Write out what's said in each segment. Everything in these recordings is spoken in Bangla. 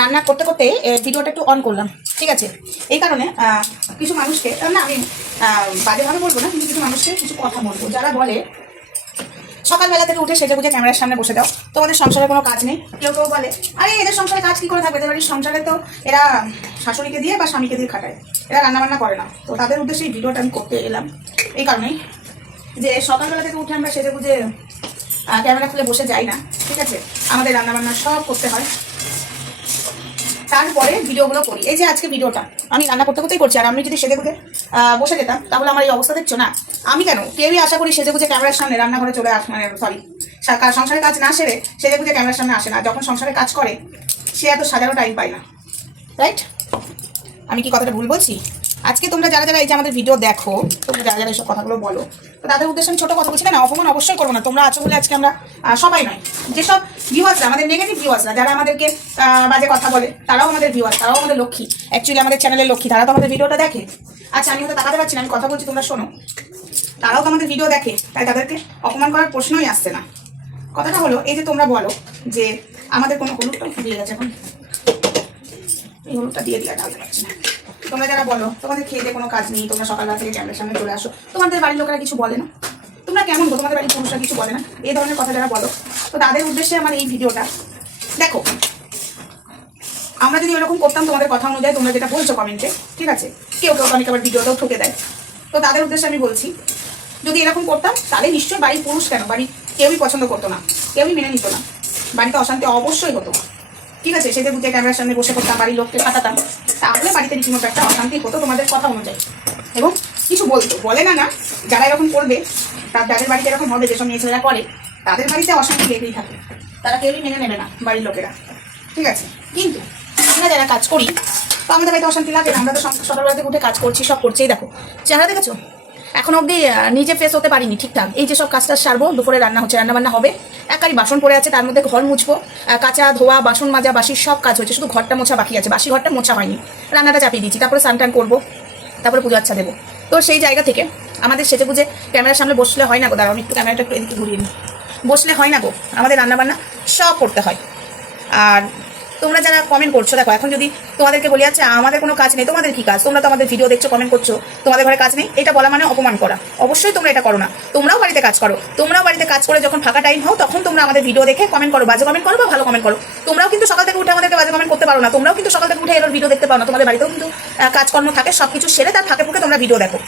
রান্না করতে করতে ভিডিওটা একটু অন করলাম, ঠিক আছে? এই কারণে কিছু মানুষকে না, আমি বাজেভাবে বলব না, কিন্তু কিছু মানুষকে কিছু কথা বলব। যারা বলে, সকালবেলা থেকে উঠে সেজে বুঝে ক্যামেরার সামনে বসে দাও, তোমাদের সংসারে কোনো কাজ নেই, কেউ কেউ বলে, আরে, এদের সংসারে কাজ কী করে থাকবে? এদের বাড়ির সংসারে তো এরা শাশুড়িকে দিয়ে বা স্বামীকে দিয়ে খাটায়, এরা রান্নাবান্না করে না। তো তাদের উদ্দেশ্যে এই ভিডিওটা আমি করতে এলাম। এই কারণেই যে সকালবেলা থেকে উঠে আমরা সেজে বুঝে ক্যামেরা খুলে বসে যাই না, ঠিক আছে? আমাদের রান্নাবান্না সব করতে হয়। তারপরে ভিডিওগুলো করি। এই যে আজকে ভিডিওটা, আমি রান্না করতে করতেই করছি, আর আমি যদি সেজে গুজে বসে যেতাম, তাহলে আমার এই অবস্থা দেখছ না? আমি কেন? কেউই আশা করি সেজে গুজে ক্যামেরার সামনে রান্নাঘরে চলে আস মানে সরি সংসারের কাজ না সেরে সেজে গুজে ক্যামেরার সামনে আসে না। যখন সংসারে কাজ করে, সে এত সাজানো টাইম পায় না। রাইট আমি কি কথাটা ভুল বলছি? আজকে তোমরা যারা যারা এই যে আমাদের ভিডিও দেখো, তোমরা যারা যারা এইসব কথাগুলো বলো, তো তাদের উদ্দেশ্যে আমি ছোটো কথা বলছি না অপমান অবশ্যই করব না। তোমরা আছো বলে আজকে আমরা সবাই নয়। যেসব ভিউয়ার্সরা আমাদের নেগেটিভ ভিউয়ার্সরা যারা আমাদেরকে বাজে কথা বলে, তারাও আমাদের ভিউয়ার্স তারাও আমাদের লক্ষ্মী। অ্যাকচুয়ালি আমাদের চ্যানেলের লক্ষ্মী, তারা তো আমাদের ভিডিওটা দেখে। আচ্ছা আমি হয়তো তাকাতে পারছি না, আমি কথা বলছি, তোমরা শোনো। তারাও তো আমাদের ভিডিও দেখে, তাই তাদেরকে অপমান করার প্রশ্নই আসছে না। কথাটা হলো, এই যে তোমরা বলো যে আমাদের কোনো হলুদটা ফুরিয়ে গেছে এখন। এই হলুদটা দিয়ে দিয়ে, ঢালতে পারছি না। তোমরা যারা বলো, তোমাদের খেয়ে কোনো কাজ নেই, তোমরা সকালবেলা থেকে ক্যামেরার সামনে চলে আসো। তোমাদের বাড়ির লোকেরা কিছু বলে না? তোমরা কেমন গো? তোমাদের বাড়ির পুরুষরা কিছু বলে না? এই ধরনের কথা যারা বলো, তো তাদের উদ্দেশ্যে আমার এই ভিডিওটা। দেখো, আমরা যদি এরকম করতাম তোমাদের কথা অনুযায়ী তোমরা যেটা বলছো কমেন্টে ঠিক আছে? কেউ কেউ অনেক আবার ভিডিওটাও ঠকে দেয়। তো তাদের উদ্দেশ্যে আমি বলছি, যদি এরকম করতাম, তাহলে নিশ্চয়ই বাড়ির পুরুষ কেন? বাড়ির কেউই পছন্দ করতো না, কেউই মেনে নিত না। বাড়িতে অশান্তি অবশ্যই হতো। ঠিক আছে সেটা বুঝে ক্যামেরার সামনে বসে করতাম, বাড়ির লোককে কাটাতাম তাহলে বাড়িতে রীতিমতো একটা অশান্তি হতো, তোমাদের কথা অনুযায়ী। এবং কিছু বলতো, বলে না না, যারা এরকম করবে, তার যাদের বাড়িতে এরকম হবে, যেসব মেয়ে ছেলেরা করে, তাদের বাড়িতে অশান্তি লেগেই থাকে। তারা কেউই মেনে নেবে না বাড়ির লোকেরা। ঠিক আছে, কিন্তু আমরা যারা কাজ করি, তো আমাদের বাড়িতে অশান্তি লাগে না, আমরা তো সক- সকালবেলা উঠে কাজ করছি, সব করছি, এই দেখো। চেহারা দেখেছ? এখন অবধি নিজে ফেস হতে পারিনি ঠিকঠাক। এই যে সব কাজটা সারবো, দুপুরে রান্না হচ্ছে রান্না বান্না হবে। একাই বাসন পড়ে আছে, তার মধ্যে ঘর মুছবো। কাঁচা ধোয়া, বাসন মাজা, বাসির সব কাজ হচ্ছে শুধু ঘরটা মোছা বাকি আছে, বাসি ঘরটা মোছা হয়নি। রান্নাটা চাপিয়ে দিচ্ছি তারপরে স্নান টান করব, তারপরে পুজো আচ্ছা দেবো। তো সেই জায়গা থেকে আমাদের সেজে বুঝে ক্যামেরার সামনে বসলে হয় না গো, দাঁড়াও, আমি একটু ক্যামেরাটা একটু এদিকে ঘুরিয়ে নিই। বসলে হয় না গো, আমাদের রান্নাবান্না সব করতে হয়। আর তোমরা যারা কমেন্ট করছ, দেখো, এখন যদি তোমাদেরকে বলি আচ্ছা আমাদের কোনো কাজ নেই, তোমাদের কি কাজ? তোমরা তো আমাদের ভিডিও দেখছ কমেন্ট করছ, তোমাদের ঘরে কাজ নেই, এটা বলা মানে অপমান করা। অবশ্যই তোমরা এটা করো না। তোমরাও বাড়িতে কাজ করো। তোমরাও বাড়িতে কাজ করে যখন ফাঁকা টাইম হও, তখন তোমরা আমাদের ভিডিও দেখে কমেন্ট করো, বাজে কমেন্ট করো বা ভালো কমেন্ট করো। তোমরাও কিন্তু সকাল থেকে উঠে আমাদেরকে বাজে কমেন্ট করতে পারো না। তোমরাও কিন্তু সকাল থেকে উঠে এলোর ভিডিও দেখতে পাও না। তোমাদের বাড়িতেও কিন্তু কাজকর্ম থাকে সব কিছু সেরে তার ফাঁকে ফুকে তোমরা ভিডিও দেখো।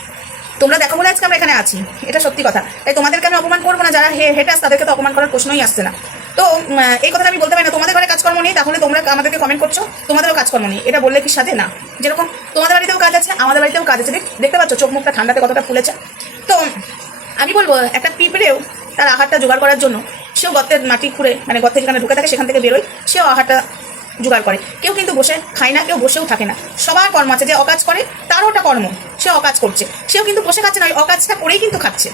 তোমরা দেখো বলে আজকে আমরা এখানে আছি। এটা সত্যি কথা। তাই তোমাদেরকে আমি অপমান করব না। যারা হে হেটাস তাদেরকে তো অপমান করার প্রশ্নই আসছে না। তো এই কথাটা আমি বলতে পারি না। তোমাদের ঘরে কাজকর্ম নেই, তাহলে তোমরা আমাদেরকে কমেন্ট করছ, তোমাদেরও কাজকর্ম নেই। এটা বললে কি সাথে না। যেরকম তোমাদের বাড়িতেও কাজ আছে, আমাদের বাড়িতেও কাজ আছে। দেখতে পাচ্ছ, চোখ মুখটা ঠান্ডাতে কতটা ফুলেছে। তো, আমি বলব, একটা পিঁপড়েও তার আহারটা জোগাড় করার জন্য সেও গর্তের মাটি খুঁড়ে মানে গর্তে যেখানে ঢুকে থাকে সেখান থেকে বেরোয়, সেও আহারটা জোগাড় করে। কেউ কিন্তু বসে খায় না, কেউ বসেও থাকে না। সবার কর্ম আছে যে অকাজ করে, তারও ওটা কর্ম সে অকাজ করছে। সেও কিন্তু বসে খাচ্ছে না, ওই অকাজটা করেই কিন্তু খাচ্ছে।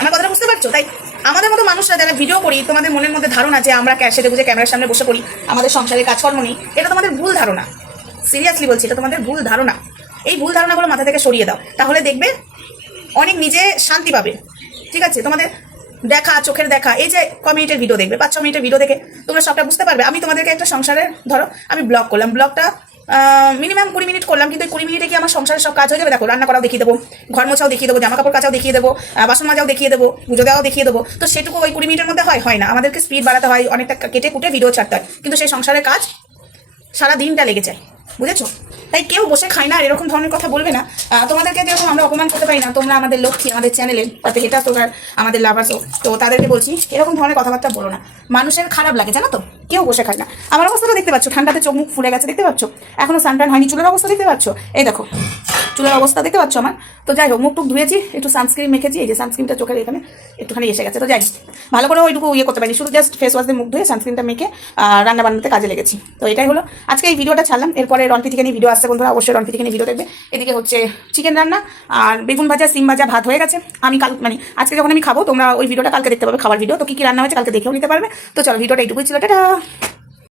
আমার কথাটা বুঝতে পারছ? তাই আমাদের মতো মানুষরা যারা ভিডিও করি, তোমাদের মনের মধ্যে ধারণা যে আমরা সেজে বুঝে ক্যামেরার সামনে বসে করি আমাদের সংসারে কাজকর্ম নেই, এটা তোমাদের ভুল ধারণা। সিরিয়াসলি বলছি, এটা তোমাদের ভুল ধারণা। এই ভুল ধারণাগুলো মাথা থেকে সরিয়ে দাও। তাহলে দেখবে অনেক নিজে শান্তি পাবে। ঠিক আছে? তোমাদের দেখা, চোখের দেখা, এই যে ক মিনিটের ভিডিও দেখবে, পাঁচ ছ মিনিটের ভিডিও দেখে তোমরা সবটা বুঝতে পারবে। আমি তোমাদেরকে একটা সংসারের, ধরো, আমি ব্লগ করলাম। ব্লগটা মিনিমাম কুড়ি মিনিট করলাম, কিন্তু কুড়ি মিনিটে কি আমার সংসারের সব কাজ হয়ে যাবে? দেখো, রান্না করাও দেখিয়ে দেবো, ঘর মোছাও দেখিয়ে দেবো জামা কাপড় কাচাও দেখিয়ে দেবো বাসন মাজাও দেখিয়ে দেবো, পুজো দেওয়াও দেখিয়ে দেবো। তো সেটুকু ওই কুড়ি মিনিটের মধ্যে হয়? হয় না। আমাদেরকে স্পিড বাড়াতে হয়, অনেকটা কেটে কুটে ভিডিও ছাড়তে হয়। কিন্তু সেই সংসারের কাজ সারা দিনটা লেগে যায়। বুঝেছ? তাই কেউ বসে খায় না, আর এরকম ধরনের কথা বলবে না। তোমাদেরকে যেরকম আমরা অপমান করতে পারি না, তোমরা আমাদের লক্ষ্মী, আমাদের চ্যানেলে তাতে তো আর আমাদের লাভার্সও তো তাদেরকে বলছি, এরকম ধরনের কথাবার্তা বলো না। মানুষের খারাপ লাগে, জানো তো? কেউ বসে খায় না। আমার অবস্থাটা দেখতে পাচ্ছ, ঠান্ডাতে চোখ মুখ ফুলে গেছে, দেখতে পাচ্ছ? এখনও সানটান হয়নি, চুলের অবস্থা দেখতে পাচ্ছ? এই দেখো। চুলের অবস্থা দেখতে পাচ্ছ আমার? তো যাই হোক মুখ টুক ধুয়েছি, একটু সানস্ক্রিন মেখেছি, এই যে সানস্ক্রিনটা চোখের এখানে একটুখানি এসে গেছে। তো যাই ভালো করে ওইটুকু ইয়ে করতে পারি শুধু জাস্ট ফেস ওয়াশ দিয়ে মুখ ধুয়ে সানস্ক্রিনটা মেখে রান্না বান্নাতে কাজে লেগেছি। তো এটাই হলো। আজকে এই ভিডিওটা ছাড়লাম, এরপরে রনপি থেকে ভিডিও আসছে বন্ধুরা, অবশ্যই রনপি থেকে ভিডিও দেখবে। এদিকে হচ্ছে চিকেন রান্না, আর বেগুন ভাজা, সিম ভাজা, ভাত হয়ে গেছে। আমি কাল মানে আজকে যখন আমি খাব, তোমরা ওই ভিডিওটা কালকে দেখতে পাবে, খাবার ভিডিও তো কি কি রান্না হয়েছে কালকে দেখেও নিতে পারবে। তো চলো ভিডিওটা এইটুকুই ছিল, টাটা!